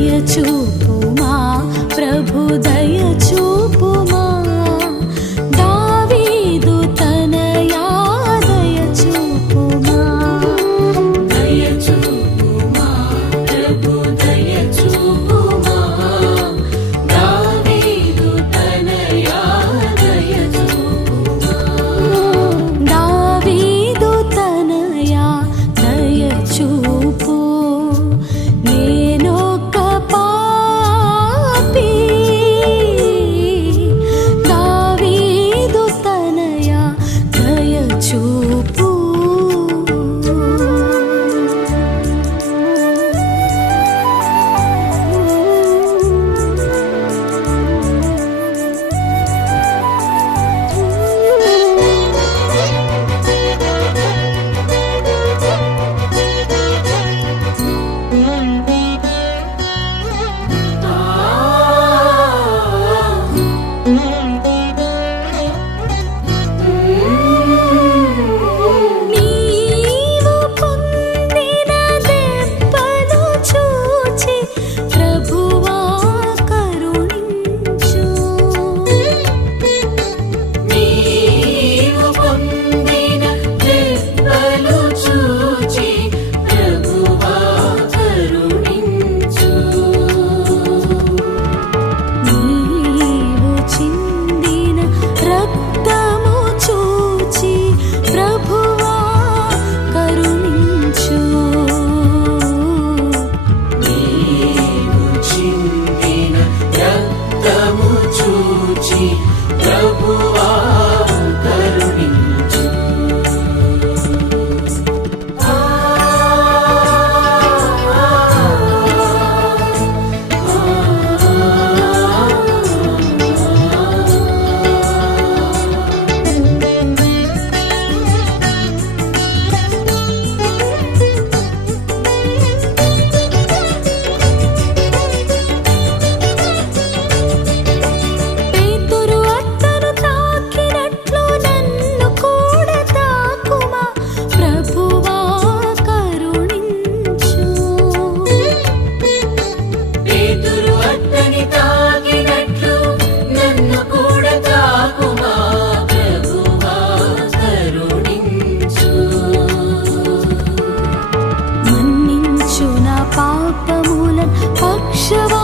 near to To. 是否